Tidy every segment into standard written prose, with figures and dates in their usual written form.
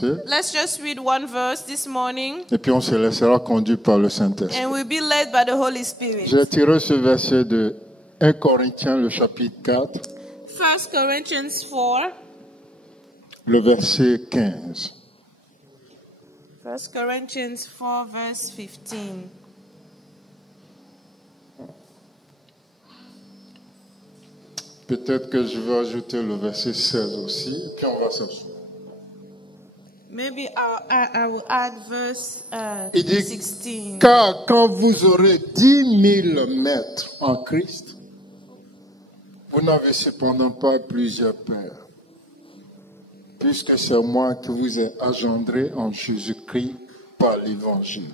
Let's just read one verse this morning. Et puis on se laissera conduire par le Saint-Esprit. And we'll be led by the Holy Spirit. J'ai tiré ce verset de 1 Corinthiens, le chapitre 4. 1 Corinthians 4. Le verset 15. 1 Corinthians 4 verse 15. Peut-être que je vais ajouter le verset 16 aussi, et puis on va s'asseoir. Maybe I will add verse Il dit, 16. car quand vous aurez 10 000 maîtres en Christ, vous n'avez cependant pas plusieurs pères, puisque c'est moi qui vous ai engendré en Jésus-Christ par l'Évangile.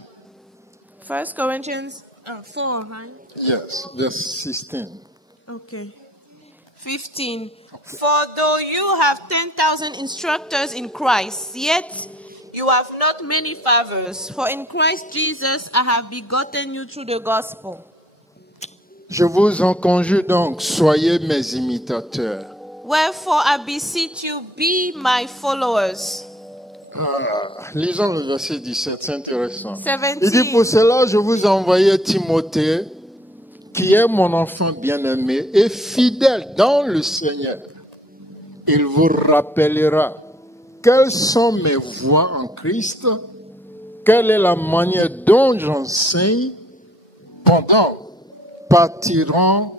1 Corinthians 4, right? Yes, verse 16. Okay. 15. For though you have 10,000 instructors in Christ, yet you have not many fathers. For in Christ Jesus I have begotten you through the gospel. Je vous en conjure donc, soyez mes imitateurs. Wherefore I beseech you, be my followers. Lisons le verset 17, c'est intéressant. 17. Il dit, pour cela, je vous ai envoyé Timothée, qui est mon enfant bien-aimé et fidèle dans le Seigneur. Il vous rappellera quelles sont mes voies en Christ, quelle est la manière dont j'enseigne pendant partiront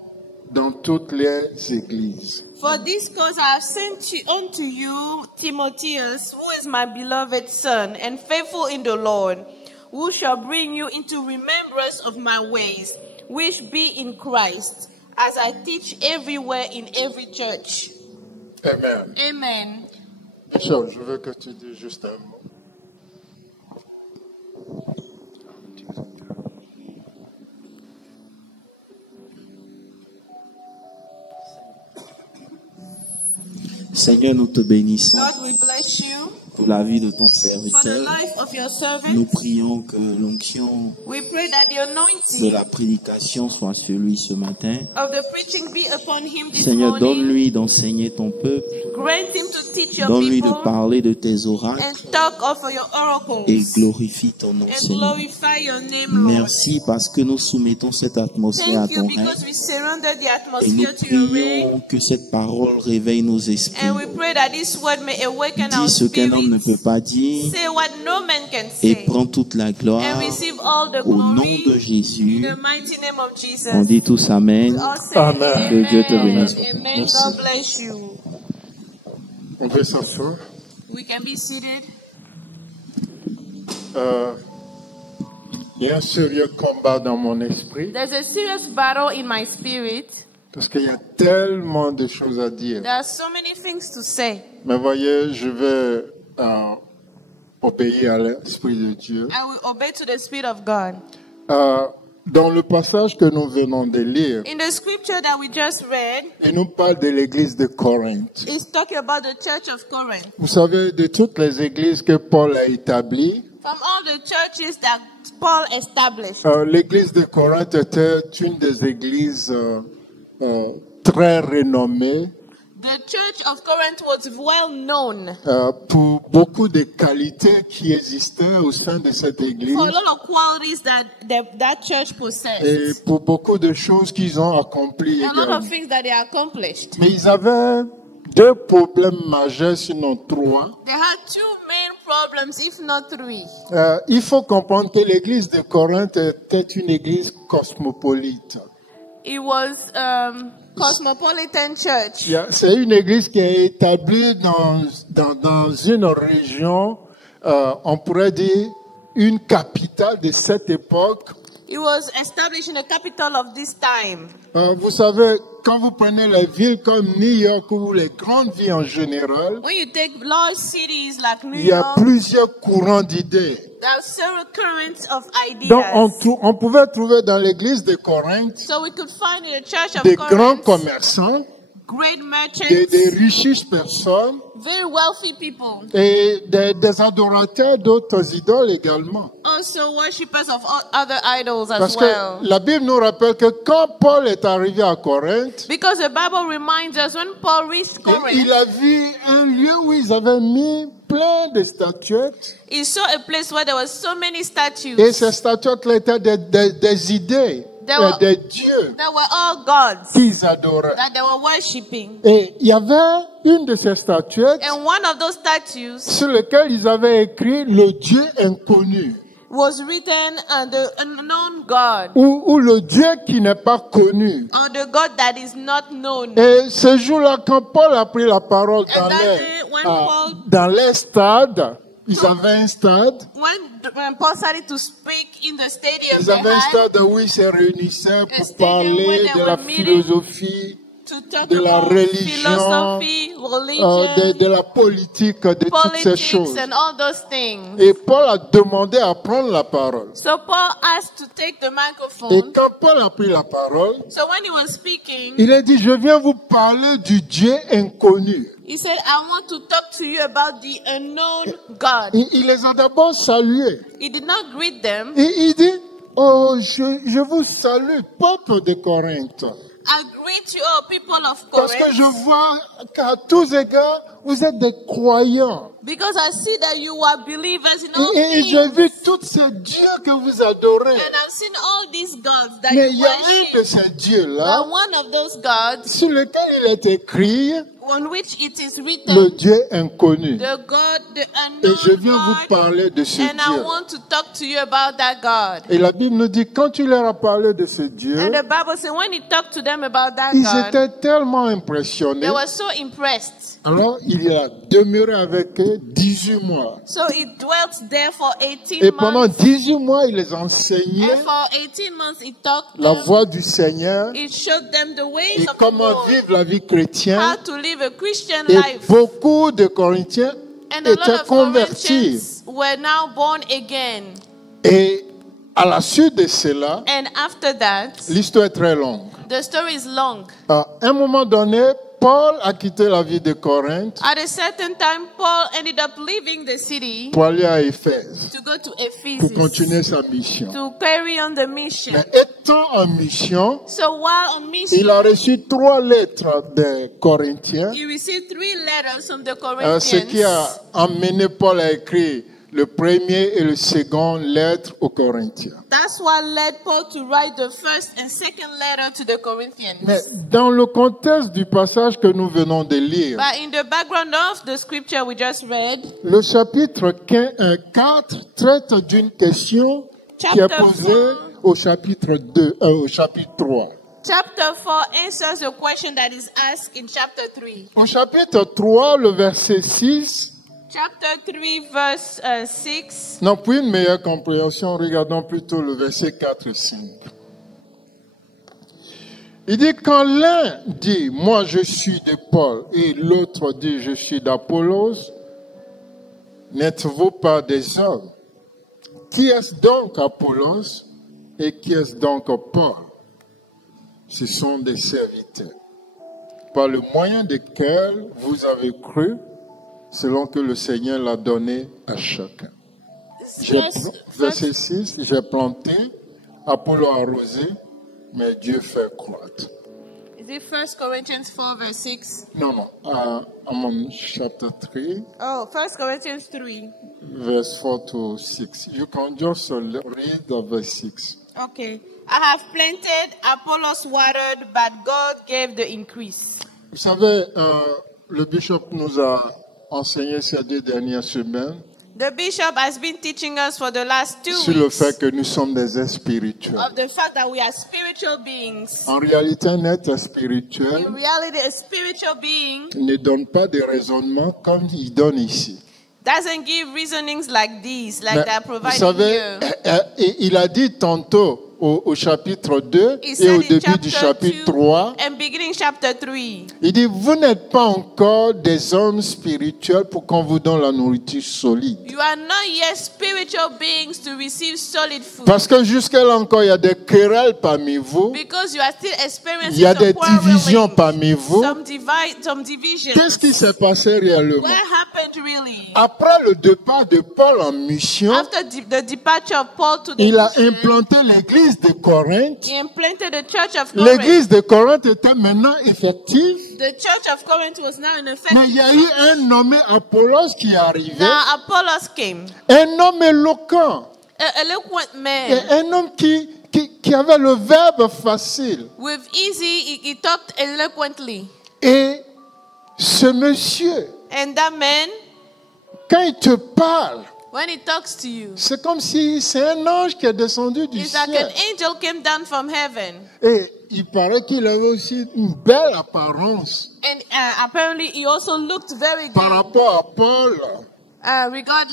dans toutes les églises. For this cause I have sent unto you Timotheus, who is my beloved son, and faithful in the Lord, who shall bring you into remembrance of my ways, which be in Christ, as I teach everywhere in every church. Amen. Amen. Michel, je veux que tu dises juste un mot. Seigneur, nous te bénissons Lord, we bless you pour la vie de ton for the serviteur. life of your Nous servant. prions que l'onction We pray that the de anointing la prédication soit sur lui ce matin. of the preaching be upon him this Seigneur, morning. donne-lui d'enseigner ton peuple. Grant him to teach your Donne-lui de people parler de tes oracles and talk of your oracles. et glorifie ton nom, And Seigneur. glorify your name, Lord. Merci parce que nous soumettons cette atmosphère à Thank you ton because règne. we surrender the Et nous atmosphere to your reign. prions que cette parole réveille nos esprits. And we pray that this word may awaken our Dis ce qu'un homme ne spirits. peut pas dire Say what no man can et say. prends toute la gloire. And receive all the Au nom glory de in Jésus, the mighty name of on Jesus. dit tous Amen. We all say Amen. Que Dieu te amen. bénisse. Amen. Merci. God bless you. On peut s'asseoir. We can be seated. Il y a un sérieux combat dans mon esprit There's a serious battle in my spirit. parce qu'il y a tellement de choses à dire. There are so many things to say. Mais voyez, je vais obéir à l'Esprit de Dieu. I will obey to the Spirit of God. Dans le passage que nous venons de lire, In the scripture that we just read, il nous parle de l'église de Corinthe. it's talking about the church of Corinth. Vous savez, de toutes les églises que Paul a établies, From all the churches that Paul established, l'église de Corinthe était une des églises très renommées the church of Corinth was well known pour beaucoup de qualités qui existaient au sein de cette église for a lot of qualities that that church et possessed, pour beaucoup de choses qu'ils ont accomplies a lot également. of things that they accomplished. Mais ils avaient deux problèmes majeurs, sinon trois. They had two main problems, if not three. Il faut comprendre que l'église de Corinthe était une église cosmopolite. It was cosmopolitan church. C'est une église qui est établie dans une région, on pourrait dire, une capitale de cette époque. It was established in the capital of this time. Vous savez, quand vous prenez les villes comme New York ou les grandes villes en général, When you take large cities like New il y a York, plusieurs courants d'idées. there are several currents of Donc, ideas. on pouvait trouver dans l'église de Corinthe So we could find in the church of des grands Corinth commerçants, great merchants, des riches personnes very wealthy people, et des adorateurs d'autres idoles également. also worshippers of other idols as Parce que well. la Bible nous rappelle que quand Paul est arrivé à Corinthe, Because the Bible reminds us when Paul reached Corinth, il a vu un lieu où ils avaient mis plein de statuettes. He saw a place where there were so many statues. Et ces statuettes-là étaient des idées, des dieux That were all gods qu'ils adoraient. that they were worshipping. Et il y avait une de ces statuettes And one of those statues sur laquelle ils avaient écrit le Dieu inconnu, was written on the unknown God, ou le Dieu qui n'est pas connu. or the God that is not known. Et ce jour-là, quand Paul a pris la parole And that day, when dans les stades, ils avaient un stade. When Paul started to speak in the stadium, Ils avaient un they had stade où ils se réunissaient pour stadium where parler they de la were meeting philosophie, to talk de la about religion, philosophy, religion, de la politique, de toutes ces politics, choses. and all those things. Et Paul a demandé à prendre la parole. So Paul asked to take the Et microphone. quand Paul a pris la parole, So when he was speaking, il a dit, je viens vous parler du Dieu inconnu. he said, I want to talk to you about the unknown God. Il les a d'abord salués. He did not greet them. Et il dit, oh, je vous salue, peuple de Corinthe. I greet you all people of Parce que Corinth, je vois qu'à tous égards, vous êtes des croyants. because I see that you are believers in all Et j'ai things. vu tous ces dieux que vous adorez. And I've seen all these gods that Mais you il y a un de worship. ces dieux-là But one of those gods sur lequel il est écrit on which it is le written, Dieu inconnu. the God, the Et je unknown viens vous God, parler de ce and I Dieu. want to talk to you about that God. Et la Bible nous dit, quand tu leur as parlé de ce Dieu, And the Bible says when he talked to them about that ils God, étaient tellement impressionnés. they were so impressed. Alors, il a demeuré avec eux 18 mois. So he dwelt there for 18 Et pendant months. 18 mois, il les enseignait And for 18 months he taught la them. voie du Seigneur He showed them the ways et of the comment Lord, vivre la vie chrétienne. how to live a Christian Et life. beaucoup de Corinthiens And a lot étaient of convertis. Corinthians were now born again. Et à la suite de cela, And after that, l'histoire est très longue. the story is long. À un moment donné, Paul a quitté la ville de Corinthe At a certain time, Paul ended up leaving the city pour aller à Éphèse, to go to pour Ephesus continuer sa mission. to carry on the mission. Mais étant en mission, So while on mission, il a reçu 3 lettres des Corinthiens, he received 3 letters from the ce qui a Corinthians. amené Paul à écrire le premier et le second lettre aux Corinthiens. That's what led Paul to write the first and second letter to the Corinthians. Mais dans le contexte du passage que nous venons de lire, But in the background of the scripture we just read, le chapitre 4 traite d'une question qui est posée au chapitre 2, au chapitre 3. chapter 4 answers the question that is asked in chapter 3. Au chapitre 3, le verset 6, Chapter 3, verse 6. non, pour une meilleure compréhension, regardons plutôt le verset 4 et 5. Il dit, quand l'un dit, moi je suis de Paul, et l'autre dit, je suis d'Apollos, n'êtes-vous pas des hommes? Qui est-ce donc Apollos et qui est-ce donc Paul? Ce sont des serviteurs, par le moyen desquels vous avez cru, selon que le Seigneur l'a donné à chacun. Verset 6, j'ai planté, Apollo a arrosé, mais Dieu fait croître. Is it 1 Corinthians 4, verse 6? Non, I'm on chapter 3, Oh, 1 Corinthians 3. verse 4 to 6. You can just read the verse 6. Okay. I have planted, Apollos watered, but God gave the increase. Vous savez, le bishop nous a enseigné ces 2 dernières semaines The bishop has been teaching us for the last 2 sur le weeks fait que nous sommes des êtres spirituels. of the fact that we are spiritual beings. En réalité, un être In spirituel reality, a spiritual being ne donne pas de raisonnement comme il donne ici. doesn't give reasonings like these, like Mais they're vous provided savez, here. il a dit tantôt au chapitre 2 He et said au in début du chapter chapitre 2 3, and beginning chapter 3, il dit, vous n'êtes pas encore des hommes spirituels pour qu'on vous donne la nourriture solide. you are not yet spiritual beings to receive solid food. Parce que jusqu'à là encore, il y a des querelles parmi vous, Because you are still experiencing il y a some des divisions quarreling, parmi vous. some divisions. Qu'est-ce qui s'est passé réellement? What happened really? Après le départ de Paul en mission, After the departure of Paul to the il a mission, implanté l'église l'église de Corinthe, He implanted the church of Corinth. l'église de Corinthe était maintenant effective, The church of Corinth was now in effect. mais il y a eu un nommé Apollos qui est arrivé, Now Apollos came, un homme éloquent, a eloquent et man. un homme qui avait le verbe facile. With easy, he talked eloquently. Et ce monsieur, And that man, quand il te parle, when he talks to you, c'est comme si c'est un ange qui est descendu du it's like an ciel. angel came down from heaven. Et il paraît qu'il avait aussi une belle apparence And apparently he also looked very par good. rapport à Paul.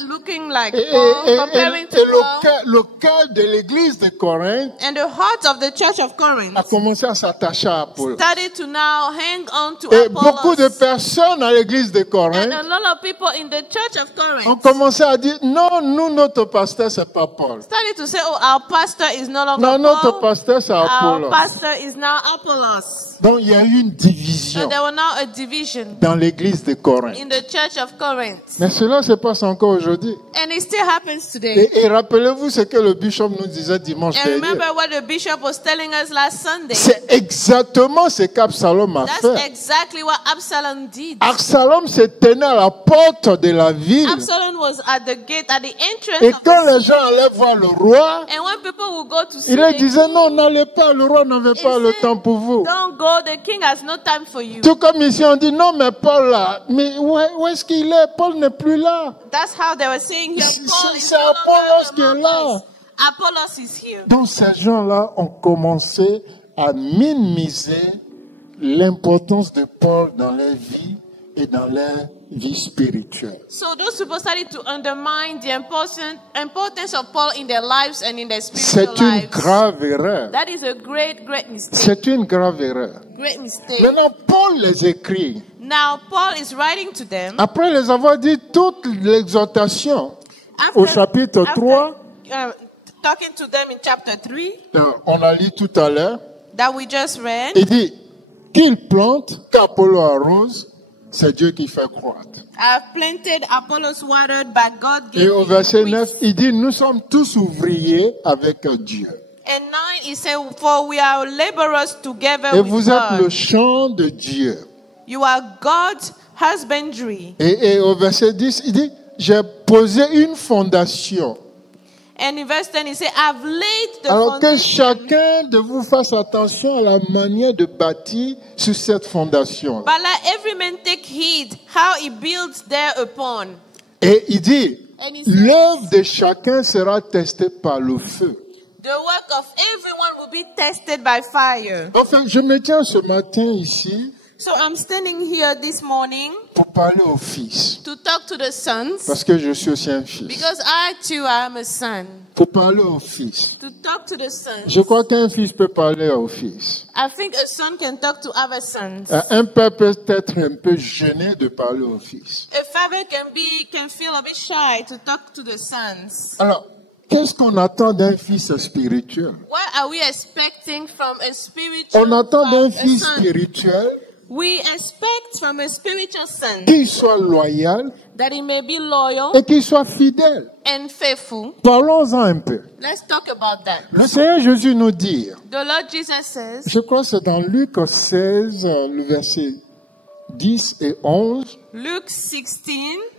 Looking like Et, Paul, comparing to Paul. le cœur de l'église de Corinthe And the heart of the church of Corinth a commencé à s'attacher à Paul. started to now hang on to Et beaucoup de Apollos. personnes à l'église de And Corinthe a lot of people in the church of ont Corinth commencé à dire, non, nous, notre pasteur, c'est pas Paul. started to say, oh, our pastor is no longer Non, notre Paul. pasteur, c'est Our Apollos. pastor is now Apollos. Donc, il y a eu une division So there was now a division dans l'église de Corinthe. in the church of Corinth. Mais cela se passe encore aujourd'hui. And it still happens today. Et rappelez-vous ce que le bishop nous disait dimanche And dernier. remember what the bishop was telling us last Sunday. C'est exactement ce qu'Absalom a That's fait. exactly what Absalom did. Absalom se tenait à la porte de la ville. Absalom was at the gate, at the entrance Et of quand the les city. gens allaient voir le roi, And when people would go to see il leur the disait, king, non, n'allez pas, le roi n'avait he pas le said, temps pour vous. don't go, the king has no time for you. Tout comme ici, on dit, non, mais Paul là, mais où est-ce qu'il est? Paul n'est plus là. That's how they were saying here. Paul is C'est no longer Apollos qui est among là. us. Apollos is here. Donc ces gens-là ont commencé à minimiser l'importance de Paul dans leur vie et dans leur vie spirituelle. So those people started to undermine the importance of Paul in their lives and in their spiritual C'est une lives. grave erreur. That is a great mistake. C'est une grave erreur. Great mistake. Maintenant, Paul les écrit. Now Paul is writing to them. Après les avoir dit toute l'exhortation au chapitre 3, Talking to them in chapter 3 on a lu tout à l'heure, that we just read. il dit qu'il plante, qu'Apollo arrose, c'est Dieu qui fait croître. I've planted, Apollos watered, but God gave Et au the verset increase. 9, il dit, nous sommes tous ouvriers avec Dieu. And 9 he said, for we are laborers together Et with vous êtes le God. champ de Dieu. You are God's husbandry. Et au verset 10, il dit, j'ai posé une fondation. And in verse 10 he said, I've laid the Alors que foundation. chacun de vous fasse attention à la manière de bâtir sur cette fondation. But let every man take heed how he builds thereupon. Et il dit, And he said, l'œuvre de chacun sera testée par le feu. the work of everyone will be tested by fire. Enfin, je me tiens ce matin ici So I'm standing here this morning pour parler aux fils. to talk to the sons, Parce que je suis aussi un fils. because I too am a son. Pour parler aux fils. To talk to the sons. Je crois qu'un fils peut parler aux fils. I think a son can talk to other sons. Un père peut être un peu gêné de parler aux fils. A father can feel a bit shy to talk to the sons. Alors, qu'est-ce qu'on attend d'un fils spirituel? What are we expecting from a spiritual On attend d'un a fils son? spirituel We expect from a spiritual son qu'il soit loyal that he may be loyal et qu'il soit fidèle. and faithful. Parlons-en un peu. Let's talk about that. Le Seigneur Jésus nous dit, The Lord Jesus says, je crois que c'est dans Luc 16, le verset 10 et 11, Luke 16,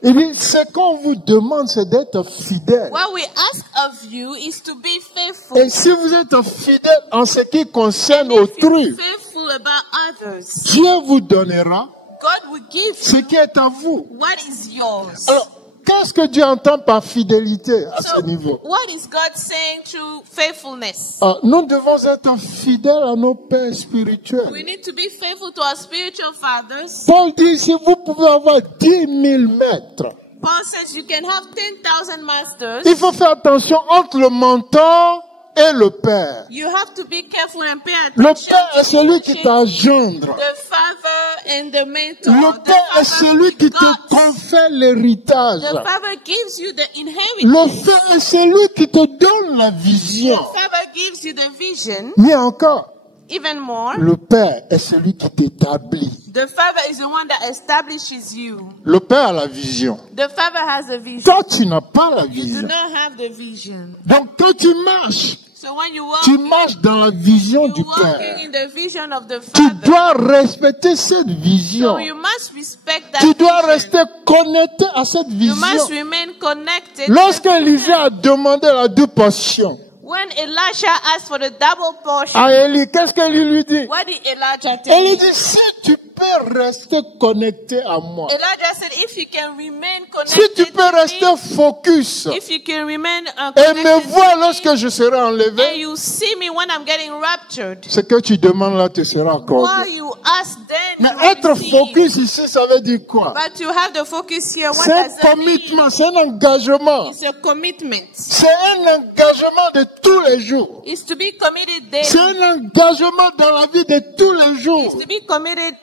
il dit, ce qu'on vous demande, c'est d'être fidèle. what we ask of you is to be faithful. Et si vous êtes fidèle en ce qui concerne If you autrui, be faithful about others, Dieu vous donnera God will give ce you qui est à vous. what is yours. Alors, qu'est-ce que Dieu entend par fidélité à So, ce niveau? what is God saying through faithfulness? Nous devons être fidèles à nos pères spirituels. We need to be faithful to our spiritual fathers. Paul dit, si vous pouvez avoir 10 000 maîtres, Paul says you can have 10,000 masters. il faut faire attention entre le mentor et le père. You have to be careful and pay Le attention père est to celui qui teaching. t'engendre. The father and the mentor. Le The père est father celui qui te begots. confère l'héritage. The father gives you the Le inheritance. père est celui qui te donne la The vision. father gives you the vision. Mais encore, Even more, le père est celui qui t'établit. the The Father is the one that establishes you. Le Père a la vision. The Father has a vision. Toi, tu n'as pas la You do vision. not have the vision. Donc, quand tu marches, So when you walk, tu marches dans la vision du you're walking Père. in the vision of the Tu Father. dois respecter cette vision. So you must respect that Tu dois vision. rester connecté à cette You must vision. remain connected. Lorsque Élisée a demandé la double portion When Elisha asked for the double portion, à Élie, qu'est-ce qu'Élie lui dit? what did Elijah tell Élie him? dit, si tu peux rester connecté à moi, Elijah said, if you can remain si connected tu peux to rester me, focus if you can remain et me connected voir to lorsque me, je serai and enlevé, you see me when I'm getting raptured, ce que tu demandes là te sera what accordé. you ask then Mais you will être receive. focus ici, ça veut dire quoi? But to have the focus here, what C'est un does that mean? commitment, c'est un engagement. It's a commitment. C'est un engagement de tous les jours. It's to be committed daily. C'est un engagement dans la vie de tous les jours. It's to be committed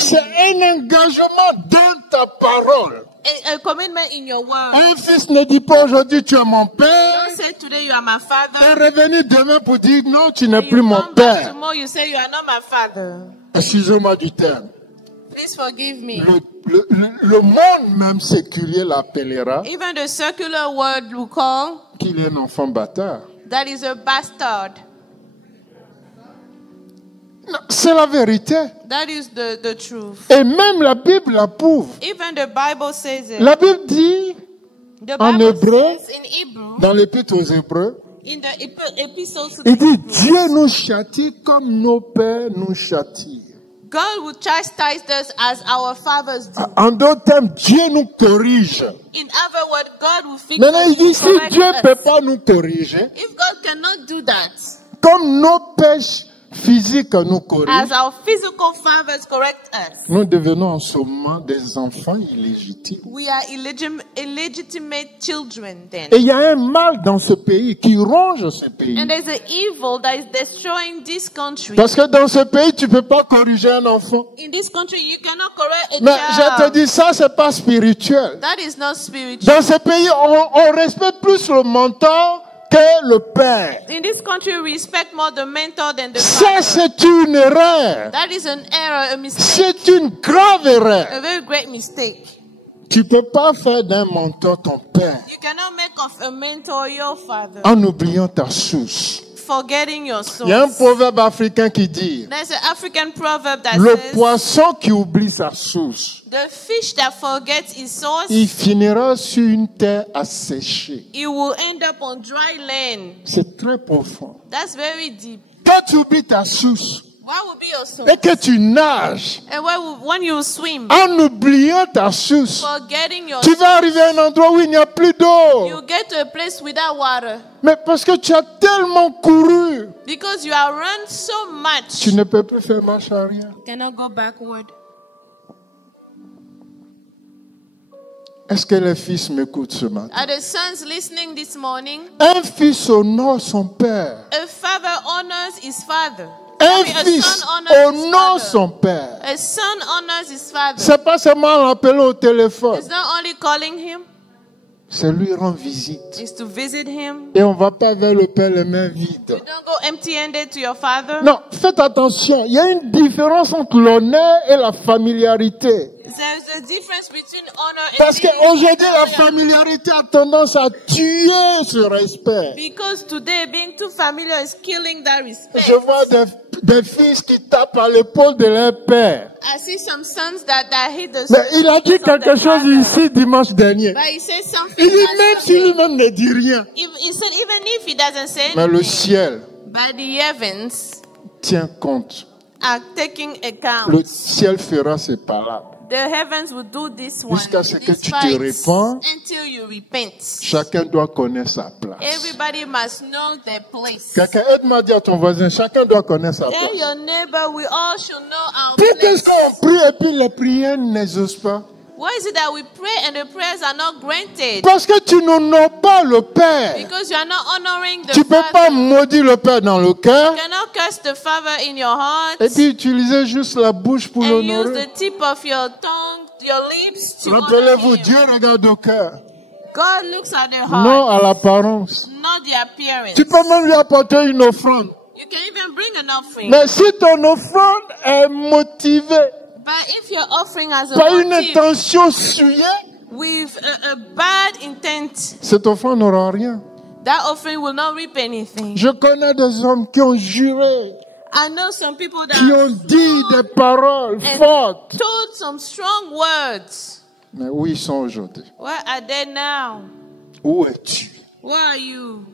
C'est daily. un engagement dans ta parole. A commitment in your word. Un fils ne dit pas aujourd'hui tu es mon père Don't say today you are my et father. revenir demain pour dire non tu n'es And plus you mon come back père. tomorrow, you say you are not my father. Excusez-moi du terme. Please forgive me. Le monde même séculier l'appellera Even the secular word we call, qu'il est un enfant bâtard. that is a bastard. Non, c'est la vérité. That is the truth. Et même la Bible l'approuve. Even the Bible says it. La Bible dit The en Bible hébreu, says in Hebrew, dans l'épître aux Hébreux, in the epistles to il the dit Hebrews, Dieu nous châtie comme nos pères nous châtient. God will chastise us as our fathers do. En d'autres termes, Dieu nous corrige. In other words, God will fix Maintenant, il dit, us, si correct Dieu ne peut us. pas nous corriger, If God cannot do that, comme nos pêches physiques nous corrigent, as our physical fathers correct us, nous devenons en ce moment des enfants illégitimes. we are illegitimate children then. Et il y a un mal dans ce pays qui ronge ce pays. And there's an evil that is destroying this country. Parce que dans ce pays, tu ne peux pas corriger un enfant. In this country, you cannot correct a Mais je te child. dis, ça, c'est pas spirituel. That is not spiritual. Dans ce pays, on respecte plus le mentor que le père. In this country, we respect more the mentor than the Ça, father. c'est une erreur. That is an error, a mistake, C'est une grave erreur. a very great mistake. Tu peux pas faire d'un mentor ton père You cannot make of a mentor your father, en oubliant ta source. forgetting your Il y a un source. proverbe africain qui dit, There's an African proverb that le says, poisson qui oublie sa source, the fish that forgets his source, il finira sur une terre asséchée. it will end up on dry land. C'est très profond. That's very deep. Quand tu oublies ta source What will be your source? et que tu nages And when you swim, en oubliant ta source, forgetting your tu vas arriver à un endroit où il n'y a plus d'eau. you get to a place without water. Mais parce que tu as tellement couru, Because you have run so much, tu ne peux plus faire marche arrière. you cannot go backward. Est-ce que les fils m'écoutent ce matin? Are the sons listening this morning? Un fils honore son père. A father honors his father. Un I mean, a fils son honors his honore father. son père. A son honors his father. C'est pas seulement l'appeler au téléphone, It's not only calling him, c'est lui rendre visite. it's to visit him. Et on va pas vers le père les mains vides. You don't go empty-handed to your father. Non, faites attention. Il y a une différence entre l'honneur et la familiarité. There's a difference between honor and Parce qu'aujourd'hui, la being familiarité a tendance à tuer ce respect. Because today being too familiar is killing that respect. Je vois des fils qui tapent à l'épaule de leur père. I see some sons that hit the Mais il a dit shoulders of quelque their chose father. ici dimanche dernier. But he said something Il dit last même si Sunday. lui-même ne dit rien. He said even if he doesn't say Mais le anything, ciel but the heavens tient compte. are taking account. Le ciel fera ses parables. The heavens will do this one. Jusqu'à ce que These tu te fights, répands. until you repent. Chacun doit connaître sa place. Everybody must know their place. Quelqu'un aide-moi à dire à ton voisin, chacun doit connaître sa Tell place. your neighbor we all should know our Puis place. qu'est-ce qu'on prie et puis les prières n'exaucent pas? Why is it that we pray and the prayers are not granted? Parce que tu n'honores pas le Père. Because you are not honoring the Tu ne peux pas Father. maudire le Père dans le cœur You cannot curse the Father in your heart et puis utiliser juste la bouche pour and use l'honorer. the tip of your tongue, your lips to honor Rappelez-vous, him. Dieu regarde au cœur, God looks at the non heart, à l'apparence. not the appearance. Tu peux même lui apporter une offrande. You can even bring an offering. Mais si ton offrande est motivée But if your offering has a Pas une motive intention souillée, with a bad intent, cette offrande n'aura rien. that offering will not reap anything. Je connais des hommes qui ont juré, I know some people that qui ont dit des paroles and fortes. told some strong words. Mais où ils sont aujourd'hui? Where are they now? Où es-tu? Where are you?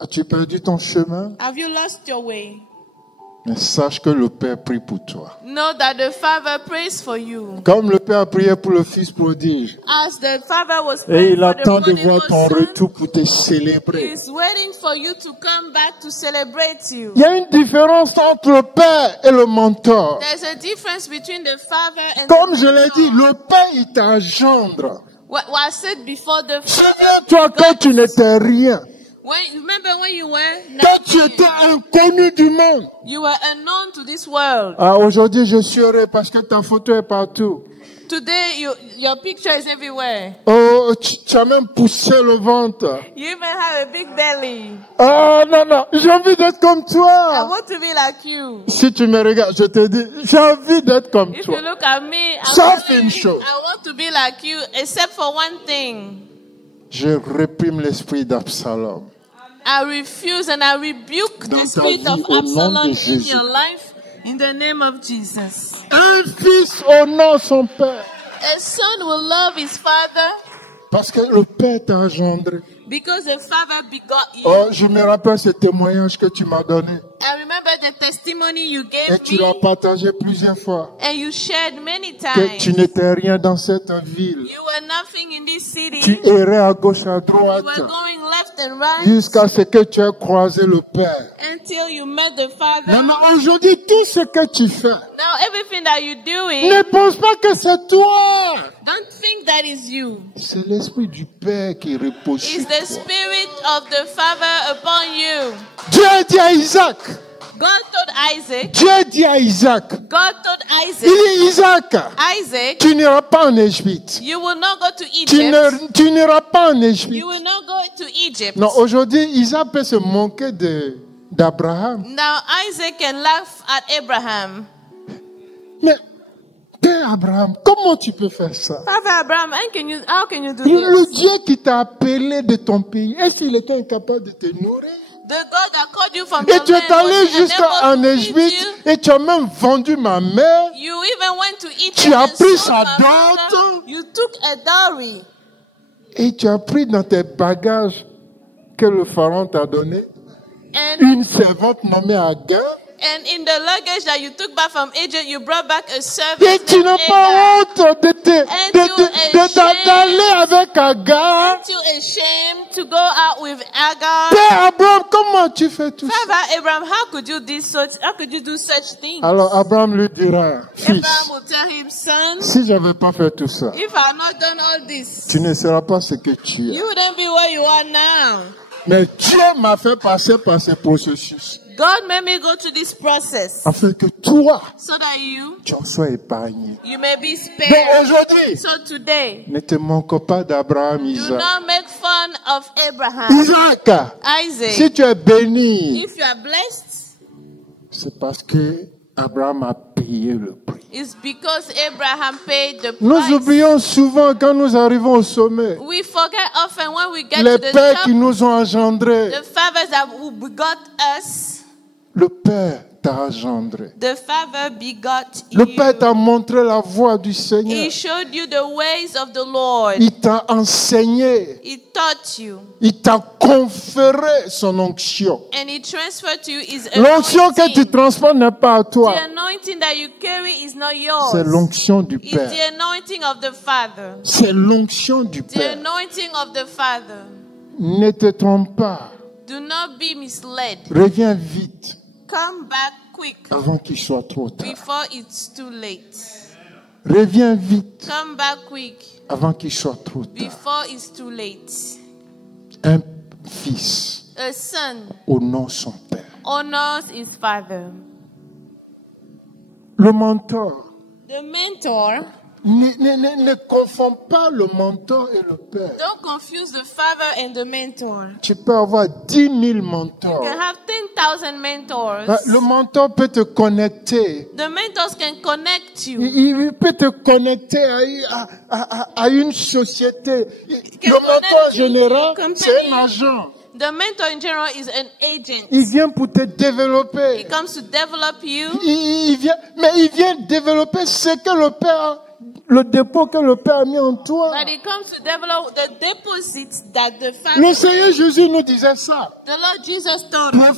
As-tu perdu ton chemin? Have you lost your way? Mais sache que le Père prie pour toi. Know that the Father prays for you. Comme le Père a prié pour le Fils prodige. As the Father was Et praying il for the attend de voir prodigal ton son, retour pour te célébrer. He's waiting for you to come back to celebrate you. Il y a une différence entre le Père et le mentor. There's a difference between the Father and Comme the je l'ai dit, mentor. le Père, il t'engendre. What I said before, the Father, Souviens-toi quand tu n'étais rien. remember when you were Quand tu nothing? étais inconnu du monde. You were unknown to this world. Ah, aujourd'hui, je suis heureux parce que ta photo est partout. Today, your picture is everywhere. Oh, tu as même poussé le ventre. You even have a big belly. Ah, non, non, j'ai envie d'être comme I toi. want to be like you. Si tu me regardes, je te dis, j'ai envie d'être comme If toi. you look at me, Sauf une chose. I want to be like you, except for one thing. Je réprime l'esprit d'Absalom. I refuse and I rebuke Dans the ta spirit vie, of au nom Absalom de in Jésus. your life, in the name of Jesus. Un fils honore son père. A son will love his father Parce que le père t'a engendré. because the father begot you. Oh, je me rappelle ce témoignage que tu m'as donné. I remember the testimony you Et gave tu l'as me partagé plusieurs fois. and you shared many Que tu times. n'étais rien dans cette ville. You were nothing in this city. Tu errais à gauche, à droite. You were going left and right Jusqu'à ce que tu aies croisé le Père. until you met the Father. Maintenant, aujourd'hui, tout ce que tu fais, Now everything that you're doing, ne pense pas que c'est toi. don't think that is you. C'est l'esprit du Père qui repose sur It's the toi. spirit of the Father upon you. Dieu a dit à Isaac. God told Isaac. Dieu a dit à Isaac. God told Il Isaac. dit, Isaac, Isaac, tu n'iras pas en Égypte. you will not go to Tu Egypt. tu n'iras pas en Égypte. You will not go to Egypt. Non, aujourd'hui, Isaac peut se moquer d'Abraham. Now Isaac can laugh at Abraham. Mais, Père Abraham, comment tu peux faire ça? Father Abraham, how can you do Le this? Dieu qui t'a appelé de ton pays, est-ce qu'il était incapable de te nourrir? The God that called you from Et your tu es land allé was jusqu'en unable to feed Égypte you. et tu as même vendu ma mère. You even went to Egypt Tu as and pris sold sa my mother. dot. You took a dowry. Et tu as pris dans tes bagages que le pharaon t'a donné And, une servante nommée Agar. and in the luggage that you took back from Egypt, you brought back a servant. Et tu n'as named pas Hagar. honte d'aller avec Agar. Aren't you ashamed to go out with Agar? Père Abraham, comment tu fais tout ça? Father Abraham, how could you do such things? Alors Abraham lui dira, fils, Abraham will tell him, son, si je n'avais pas fait tout ça, if I had not done all this, tu ne seras pas ce que tu es. you wouldn't be where you are now. Mais Dieu m'a fait passer par ce processus God made me go through this process afin que toi, so that tu en sois épargné. you may be Mais spared. aujourd'hui, So today, ne te manque pas d'Abraham, do Isaac. not make fun of Abraham. Isaac, Isaac, si tu es béni, if you are blessed, c'est parce que Abraham a payé le prix. it's because Abraham paid the Nous price. oublions souvent quand nous arrivons au sommet, We forget often when we get les to the pères qui top, nous ont engendrés. the fathers that who begot us. Le Père t'a engendré. The Father begot Le you. Père t'a montré la voie du Seigneur. He showed you the ways of the Lord. Il t'a enseigné. He taught you. Il t'a conféré son onction. And he transferred to you his L'onction que tu anointing. transportes n'est pas à toi. The anointing that you carry is not yours. C'est l'onction du It's Père. the anointing of the Father. C'est l'onction du The Père. anointing of the Father. Ne te trompe pas. Do not be misled. Reviens vite Come back quick avant qu'il soit trop tard. before it's too late. Reviens vite Come back quick avant qu'il soit trop tard. before it's too late. Un fils A son honore son Père. honors his father. Le mentor. The mentor, Ne confonds pas le mentor et le Père. don't confuse the father and the mentor. Tu peux avoir 10 000 You mentors. can have 10,000 mentors. Le mentor peut te connecter. The mentors can connect you. Il peut te connecter à une société. Le mentor en général, c'est un agent. The mentor in general is an agent. Il vient pour te développer. He comes to develop you. Il vient développer ce que le Père, le dépôt que le Père a mis en toi. But he comes to develop the deposits that the Father. Le Seigneur Jésus nous disait ça. The Lord Jesus told us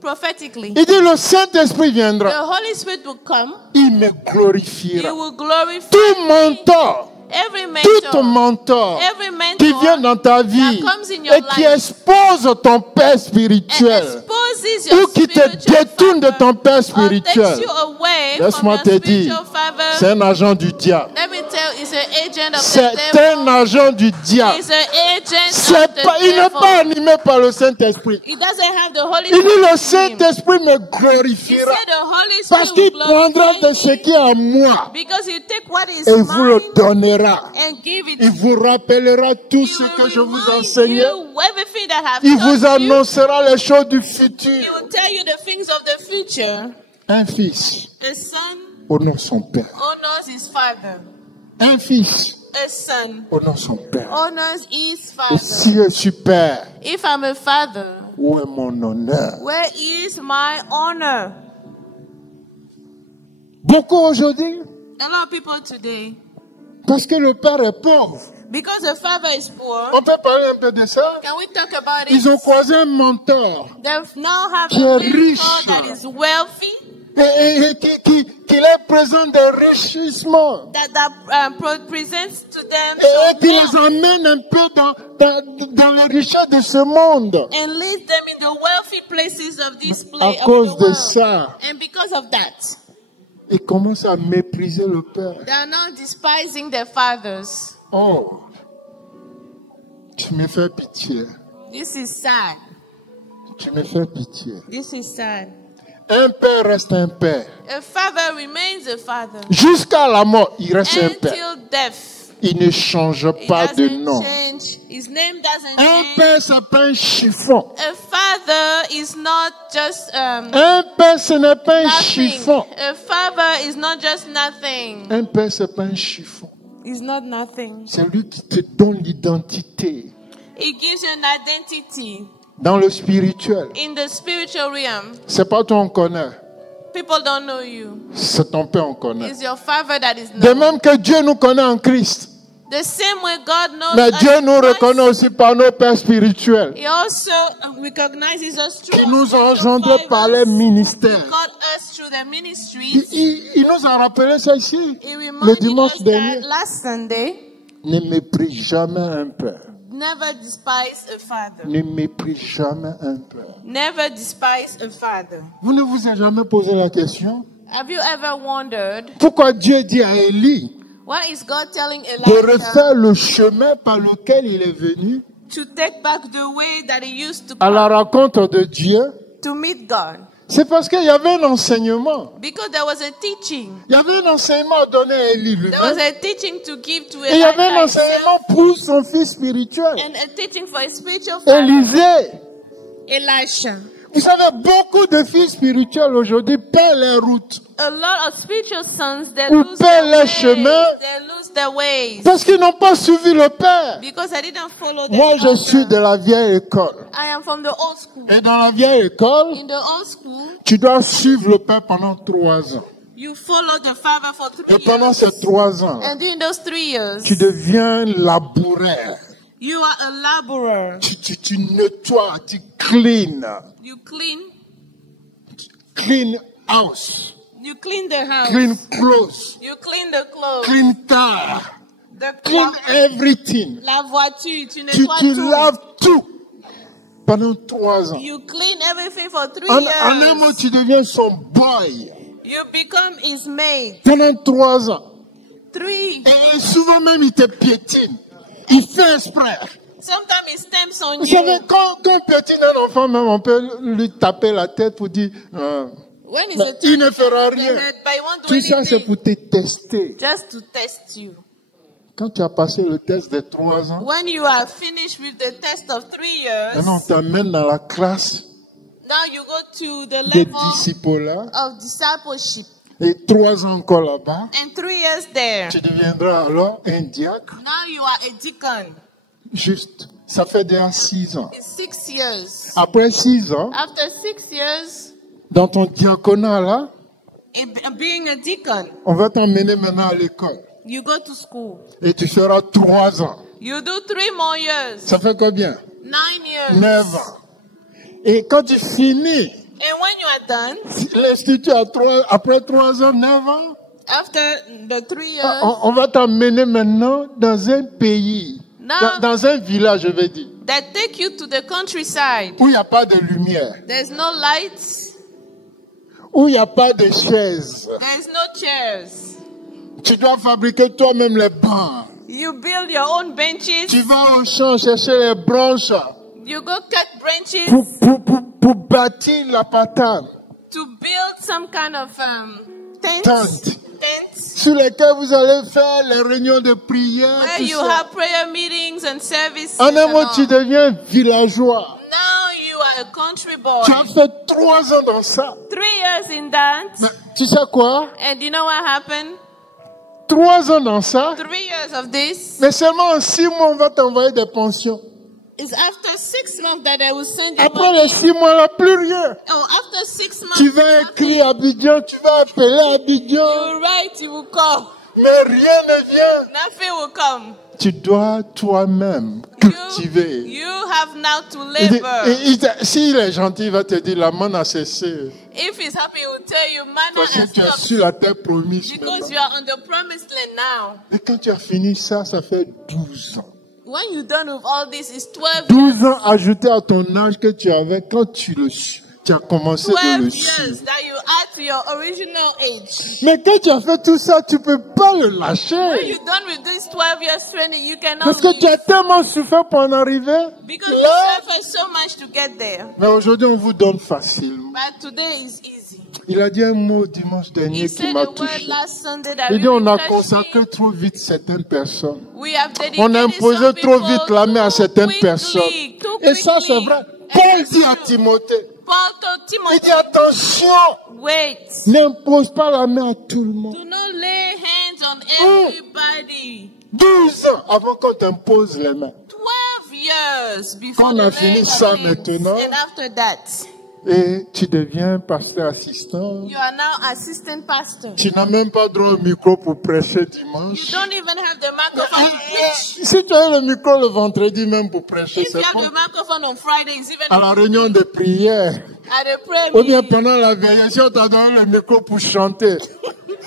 prophetically. Il dit le Saint-Esprit viendra. The Holy Spirit will come. Il me He glorifiera. will glorify Tout me. mentor, Every tout mentor every mentor qui vient dans ta vie that comes in your et qui life expose ton Père and spirituel exposes ou your qui te spiritual détourne de father ton Père or spirituel, takes you away laisse-moi from te your dire, spiritual father. c'est un agent du diable. Let me tell you, it's an agent of the C'est devil. un agent du diable. It's an agent of the Il n'est pas devil. animé par le Saint-Esprit. He doesn't have the Holy Il dit Spirit le in him. Saint-Esprit me He glorifiera said the Holy parce Spirit qu'il will prendra glorify de ce qui est à moi because he take what is et vous le mine donnera. and give it Il to vous rappellera tout you. ce He que will je vous remind enseignais. you everything that I've Il taught vous you. annoncera les choses du futur. He will tell you the things of the future. Un fils A son honore son père. honors his father. Un fils A son honore son père. honors his Et father. si je suis père, If I'm a father, où est mon honneur? where is my honor? Beaucoup aujourd'hui, A lot of people today, parce que le père est pauvre. because the father is poor, On peut parler un peu de ça. can we talk about it? Ils ont croisé un mentor They now have qui a est mentor riche. that is wealthy, et qui leur présente des richissements that presents to them et some qui wealth les amène un peu dans les richesses de ce monde. and leads them in the wealthy places of this À place of cause the de world. ça, And because of that, ils commencent à mépriser le père. they are now despising their fathers. Oh, tu me fais pitié. This is sad. Tu me fais pitié. This is sad. Un père reste un père. A father remains a father Jusqu'à la mort, il reste un père. until death. Il ne change It pas de doesn't nom. change. His name doesn't Un change. père, c'est pas un chiffon. A father is not just Un père, ce n'est pas un nothing. chiffon. A father is not just nothing. Un père, c'est pas un chiffon. He's not nothing. C'est lui qui te donne l'identité. It gives you an identity Dans le spirituel, in the spiritual realm. c'est pas toi on connaît, People don't know you. c'est ton père on connaît. It's your father that is De known. même que Dieu nous connaît en Christ, The same way God knows mais us Dieu in nous Christ, reconnaît aussi par nos pères spirituels. He also recognizes us through Il nous a our engendrés spiritual par les fathers. ministères. God us through the ministries. Il nous a rappelé ça ici, He le reminded dimanche us dernier. that last Sunday, Ne méprise jamais un père. never despise a father. Ne méprise jamais un père. Never despise a father. Vous ne vous êtes jamais posé la question? Have you ever wondered Pourquoi Dieu dit à Élie why is God telling de Elijah refaire le chemin par lequel il est venu to take back the way that he used to à la come rencontre de Dieu? to meet God? C'est parce qu'il y avait un enseignement. Because there was a teaching. Il y avait un enseignement à donner à Élie There was lui-même. a teaching to give to Et il y avait un Elijah enseignement himself pour son fils spirituel, and a teaching for his spiritual father, Élisée. Elisha. Vous savez, beaucoup de fils spirituels aujourd'hui perdent les routes A lot of spiritual sons, they Ou lose perdent their leur ways. chemin. They lose their ways parce qu'ils n'ont pas suivi le Père. because I didn't follow the Moi, je father. suis de la vieille école. I am from the old school. Et dans la vieille école, In the old school, tu dois suivre le Père pendant 3 ans. you follow the father for 3 Et pendant years. ces 3 ans, And during those 3 years, tu deviens laboureur. you are a laborer. Tu nettoies, tu clean. You Clean house, clean the house. clean clothes, You clean the clothes. clean car, The clean everything. La voiture, tu Tu nettoies tout. laves tout pendant 3 ans. You clean everything for 3 En years. un mot, tu deviens son boy You become his maid. pendant 3 ans. 3. Et souvent même, il te piétine. Il fait exprès. Sometimes he stamps on Vous you. savez, quand on piétine un enfant, même, on peut lui taper la tête pour dire, When he's mais a il ne fera the rien. head, but he won't do Tout ça, c'est anything. pour te tester. Just to test you. Quand tu as passé le test des 3 ans, When you are finished with the test of 3 years, maintenant on t'amène dans la classe Now you go to the des level disciples-là, of discipleship. et 3 ans encore là-bas, And 3 years there. tu deviendras alors un diacre. Now you are a deacon. Juste, ça fait déjà 6 ans. It's 6 years. Après 6 ans, After 6 years, dans ton diaconat là, being a deacon, on va t'emmener maintenant à l'école. you go to school. Et tu feras 3 ans. You do 3 more years. Ça fait combien? 9 years. 9 ans. Et quand tu finis And when you are done, l'institut après 3 ans, 9 ans, after the 3 years, on va t'emmener maintenant dans un pays, Now- dans un village, je vais dire, that take you to the countryside. où il n'y a pas de lumière, There's no lights. où il n'y a pas de chaises. There's no chairs. Tu dois fabriquer toi-même les bancs. You build your own benches. Tu vas au champ chercher les branches You go cut branches pour bâtir la patane to build some kind of tents. Tente. Tents sur lesquelles vous allez faire les réunions de prière. where tout you ça. have prayer meetings and services. En un and mot, all. tu deviens villageois. Now you are a country boy. Tu as fait 3 ans dans ça. 3 years in that. Mais tu sais quoi? And you know what happened? 3 ans dans ça. 3 years of this. Mais seulement en 6 mois, on va t'envoyer des pensions. It's after 6 months that I will send you Après money. les 6 mois là, plus rien. Oh, after 6 months, Tu vas écrire Abidjan, tu vas appeler Abidjan, you write, you will come. mais rien ne vient. Nothing will come. Tu dois toi-même cultiver. You have now to Il dit- labor. S'il est gentil, il va te dire la manne a cessé. If he's happy, he will tell you, manna Parce que has tu es stopped. sur la terre promise Because maintenant. you are on the promised land now. Et quand tu as fini ça, ça fait 12 ans. When you're done with all this, it's 12 12 ans ajouté à ton âge que tu avais quand tu as commencé de 12 le years suivre. that you add to your original age. Mais quand tu as fait tout ça, tu peux pas le When lâcher. you're done with this 12 years training, you cannot Parce que tu as leave. tellement souffert pour en arriver. Because Là. you suffered so much to get there. Mais aujourd'hui, on vous donne facilement. But today is easy. Il a dit un mot dimanche dernier He qui said m'a a word touché. last Sunday that Il dit on really a touched consacré me. trop vite certaines personnes. We have dedicated On a imposé some trop people vite la main à too certaines quickly, personnes. too Et ça, c'est quickly. vrai. And Paul it's dit à true. Timothée, Paul told il Timothy, dit attention, wait, n'impose pas la main à tout le monde. do not lay hands on everybody. 12 ans avant qu'on t'impose les mains. 12 years before Quand on the a fini laying ça of hands. maintenant, And after that, et tu deviens pasteur assistant. you are now assistant pastor. Tu n'as même pas droit au micro pour prêcher You dimanche. don't even have the microphone to preach. Si tu as le micro le vendredi même pour prêcher, If you c'est have comme the microphone on Fridays, even à la réunion de prière. at a prayer Ou bien meeting, pendant la veille, si on t'a donné le micro pour chanter.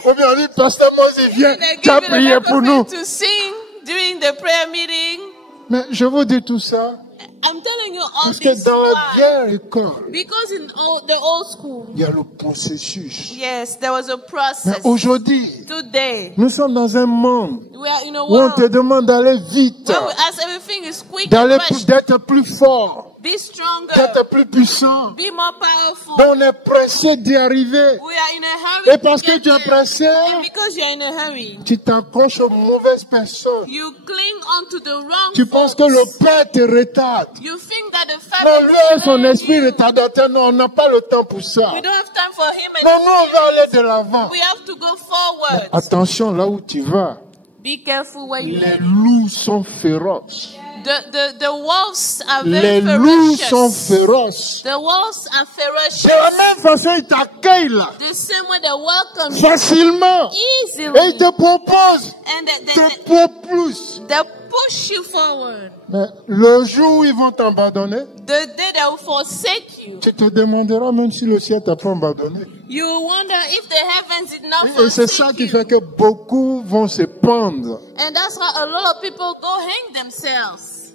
Ou bien on dit, pasteur Moïse, viens, they tu as give you the prié pour nous. microphone to sing during the prayer meeting. Mais je vous dis tout ça, I'm telling you all parce que this dans la why. vieille école, Because in the old school, il y a le processus. yes, there was a Mais process. aujourd'hui, Today, nous sommes dans un monde we are in a où on te world demande d'aller vite, where we ask everything is quick and d'aller rushed. d'être plus fort, Be stronger, d'être plus puissant. be more powerful. Donc on est pressé d'y arriver. We are in a hurry. Et parce to que get tu es there. pressé, And because you're in a hurry, tu t'accroches aux mauvaises personnes. you cling on to the wrong Tu penses que folks. le Père te retarde. You think that the Non, Father lui et son esprit retardateur, non, on n'a pas le temps pour ça. we don't have time for him Non, and nous, on va aller de l'avant. we have to go forward. Attention, là où tu vas, Be careful where you les loups sont féroces. The wolves are Les very loups sont ferocious. féroces. The wolves are ferocious. De la même façon, ils t'accueillent là, The same way they welcome you facilement. Et easily. ils te proposent, And te proposent. they push you forward. Mais le jour où ils vont t'abandonner, The day they will forsake you, tu te demanderas même si le ciel t'a pas abandonné. you wonder if the heavens did not Et c'est ça forsake qui you. fait que beaucoup vont se pendre. And that's how a lot of people go hang themselves.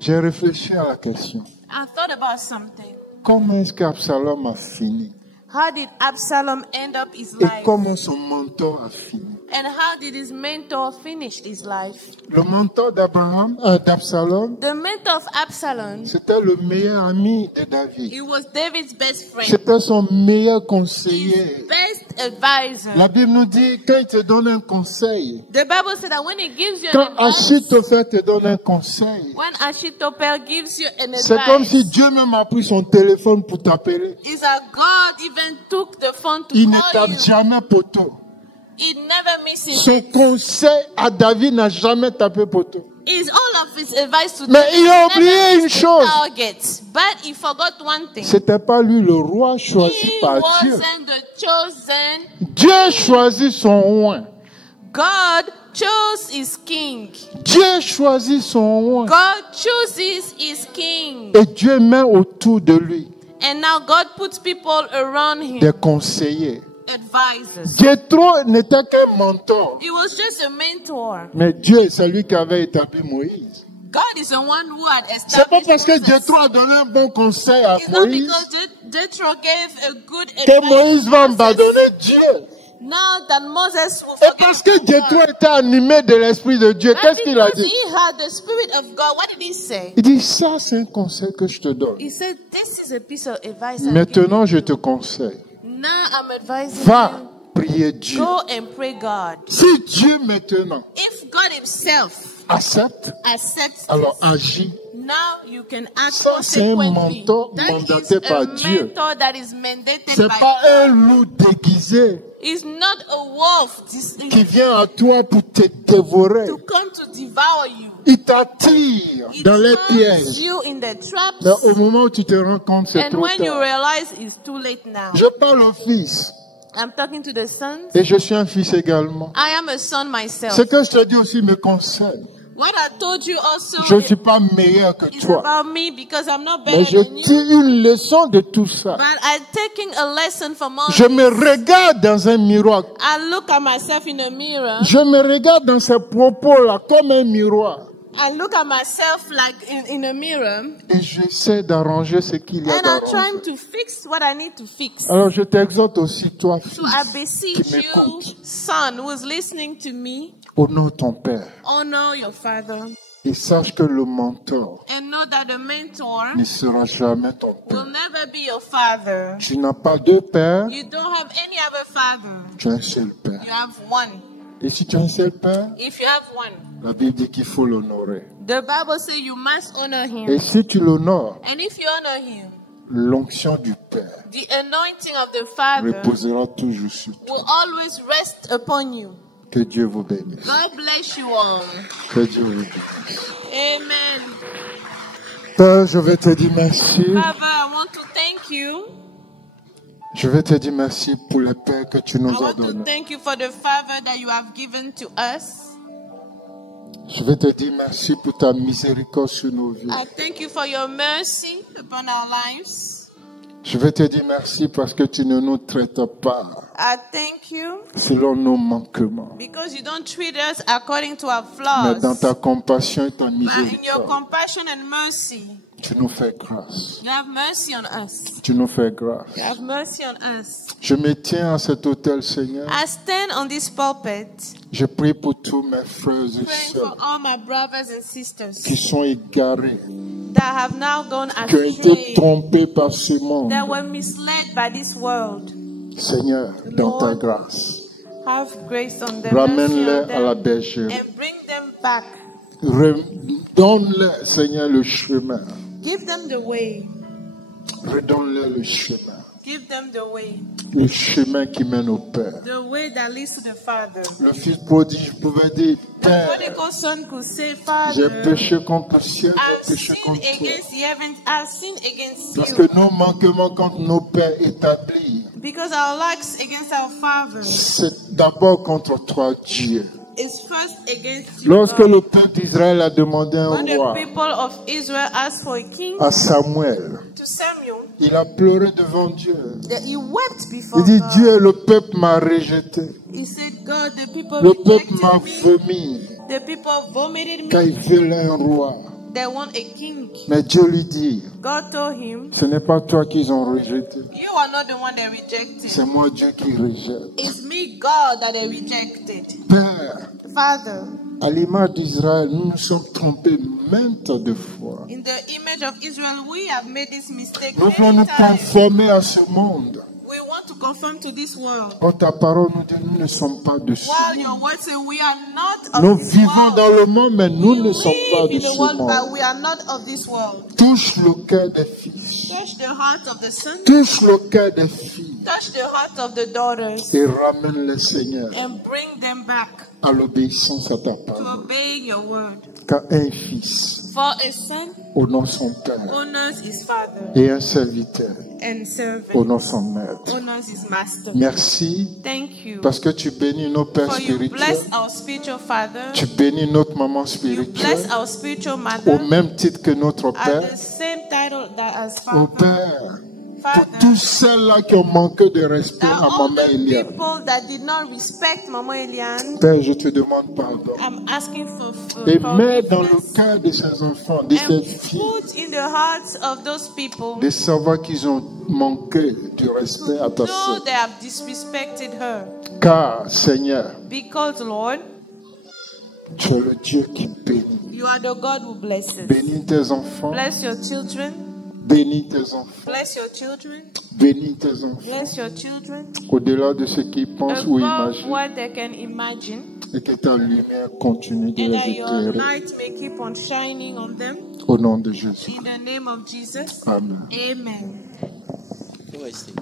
J'ai réfléchi à la question. I thought about something. Comment est-ce qu'Absalom a fini? How did Absalom end up his Et life? comment son mentor a fini? And how did his mentor finish his life? Le mentor d'Absalom, The mentor of Absalom, c'était le meilleur ami de David. he was David's best friend. C'était son meilleur His conseiller. best advisor. La Bible nous dit, quand il te donne un conseil, The Bible said that when he gives you quand an advice, Achitophel te donne un conseil, when Achitophel gives you an c'est comme si advice, Dieu même a pris son téléphone pour t'appeler. it's that God even took the phone to Il ne call tape you. jamais poteau. It never misses. Son conseil à David n'a jamais tapé poteau. Is all of his advice to Mais David il a never oublié une missed the chose. target. But he forgot one thing. C'était pas lui le roi choisi He par Dieu. wasn't the chosen. Dieu choisit son roi. God chose his king. Dieu choisit son roi. God chooses his king. Et Dieu met autour de lui And now God puts people around him, des conseillers. advisors. Jéthro n'était qu'un mentor. He was just a mentor. Mais Dieu, c'est lui qui avait établi Moïse. God is the one who had C'est pas established parce que Moses. Jéthro a donné un bon conseil à It's not Moïse because Jethro gave a good que advice Moïse to va Moses. abandonner Dieu. Now that Moses will Et forget parce que God. Jéthro était animé de l'Esprit de Dieu, And qu'est-ce qu'il a because dit? he had the Spirit of God, what did he say? Il dit, ça c'est un conseil que je te donne. He said, this is a piece of advice I'm giving Maintenant, je te conseille. you. Now I'm advising Va you. prier Dieu. Go and pray God. Si Dieu maintenant If God himself accepte, accepts alors this, agis. now you can act Ça, c'est un consequently. mentor That mandaté is par a Dieu. mentor that is mandated C'est by pas God. un loup déguisé It's not a wolf qui vient à toi pour te dévorer. to come to devour you. Il t'attire It dans les traps pièges. you in the traps. Mais au moment où tu te rends compte, c'est And trop when you tard. realize it's too late now. Je parle au fils. I'm talking to the sons. Et je suis un fils également. I am a son myself. Ce que je te dis aussi me concerne. What I told you also Je ne suis pas meilleur que is toi. about me because I'm not Mais better je than you. tire une leçon de tout ça. But I'm taking a lesson from all Je this. me regarde dans un miroir. I look at myself in a mirror. Je me regarde dans ces propos-là comme un miroir. I look at myself like in a mirror. Et j'essaie d'arranger ce qu'il y a And I'm d'arranger. trying to fix what I need to fix. Alors je t'exhorte aussi, toi, fils, So I beseech qui you, m'écoute, son who is listening to me, honore ton père. honor your father. Et sache que le mentor And know that the mentor ne sera jamais ton will père. never be your father. Tu n'as pas deux pères, You don't have any other father. tu as un seul père. You have one. Et si tu as un seul père, If you have one, la Bible dit qu'il faut l'honorer. the Bible says you must honor him. Et si tu l'honores, And if you honor him, l'onction du père the anointing of the Father reposera toujours sur toi. will always rest upon you. Que Dieu vous bénisse. God bless you all. Que Dieu vous bénisse. Amen. Père, je vais te dire merci. Father, I want to thank you. Je vais te dire merci pour la paix que tu I nous as want to donnée. thank you for the favor that you have given to us. Je vais te dire merci pour ta miséricorde sur nos vies. I thank you for your mercy upon our lives. Je vais te dire merci parce que tu ne nous traites pas I thank you selon nos manquements, because you don't treat us according to our mais dans flaws. ta compassion et ta But in your miséricorde, compassion and mercy, tu nous fais grâce. you have mercy on us. Tu nous fais grâce. You have mercy on us. Je me tiens à cet autel, Seigneur. I stand on this pulpit Je prie pour tous mes frères et praying sœurs for all my brothers and sisters qui sont égarés, that have now gone qui ont été astray, trompés par ce monde. that were misled by this world. Seigneur, dans ta grâce, Have grace on them, mercy ramène-les on à la them, bergerie. and bring them back. Redonne-les, Seigneur, le chemin. Give them the way. Redonne-les le chemin. Give them the way. Le chemin qui mène au Père. The way that leads to the Father. Le fils prodigue pouvait dire, The Père, prodigal son could say, j'ai Father, péché contre le ciel, I've j'ai péché sinned contre toi. against the heavens, I've sinned against Parce you. que nos manquements contre nos pères établis, Because our lacks against our Father c'est d'abord contre toi, Dieu. is first against you. Lorsque God. le peuple d'Israël a demandé un When the roi people of Israel asked for a king à Samuel, to Samuel, il a pleuré devant Dieu. that he wept before Il dit, God. Dieu, le peuple m'a rejeté. He said, God, the people Le peuple m'a rejected me. vomi The people vomited quand me. il veulent un roi. They want a king. Mais Dieu lui dit, God told him, ce n'est pas toi qu'ils ont rejeté. you are not the one they rejected. C'est moi Dieu qui rejette. It's me, God, that they rejected. Père, Father, à l'image d'Israël, nous nous sommes trompés maintes de fois. in the image of Israel, we have made this mistake Nous voulons many nous times. conformer à ce monde. We want not to conform to this world. Oh, ta parole nous dit, nous ne sommes pas de ce While monde. your word says we are not Nous of this vivons world. dans le monde, mais nous We ne sommes pas live de in the ce world, but monde. we are not of this world. Touche le cœur des fils. Touch the heart of the sons. Touche le cœur des filles. Touch the heart of the daughters. Et ramène-les, Seigneur, And bring them back à l'obéissance à ta to parole. obeying your word. Car un fils For a son honore son père honors his father, et un serviteur and servant honore son maître. honors his master. Merci Thank you. parce que tu bénis nos pères For you spirituels. bless our spiritual father. Tu bénis notre maman You spirituelle bless our spiritual au mother même titre que notre at père. the same title that as Au father. Père, pour Father, tous ceux-là qui ont manqué de respect that à all Maman the Eliane. people that did not respect Mama Eliane, Père, je te demande pardon. I'm asking for Et mets dans le forgiveness. cœur de ces enfants, de ces And filles, put in the hearts of those people de savoir qu'ils ont manqué du respect à ta know sœur. they have disrespected her. Car, Seigneur, Because, Lord, tu es le Dieu qui bénit. you are the God who blesses. Bénis tes enfants, Bless your children. bénis tes enfants, Bless your children. bénis tes enfants, Bless your children. au-delà de ce qu'ils pensent ou Above imaginent, what they can imagine. et que ta lumière continue de And les that your éclairer. light may keep on shining on them. Au nom de Jésus. In the name of Jesus. Amen. Amen. Faut rester.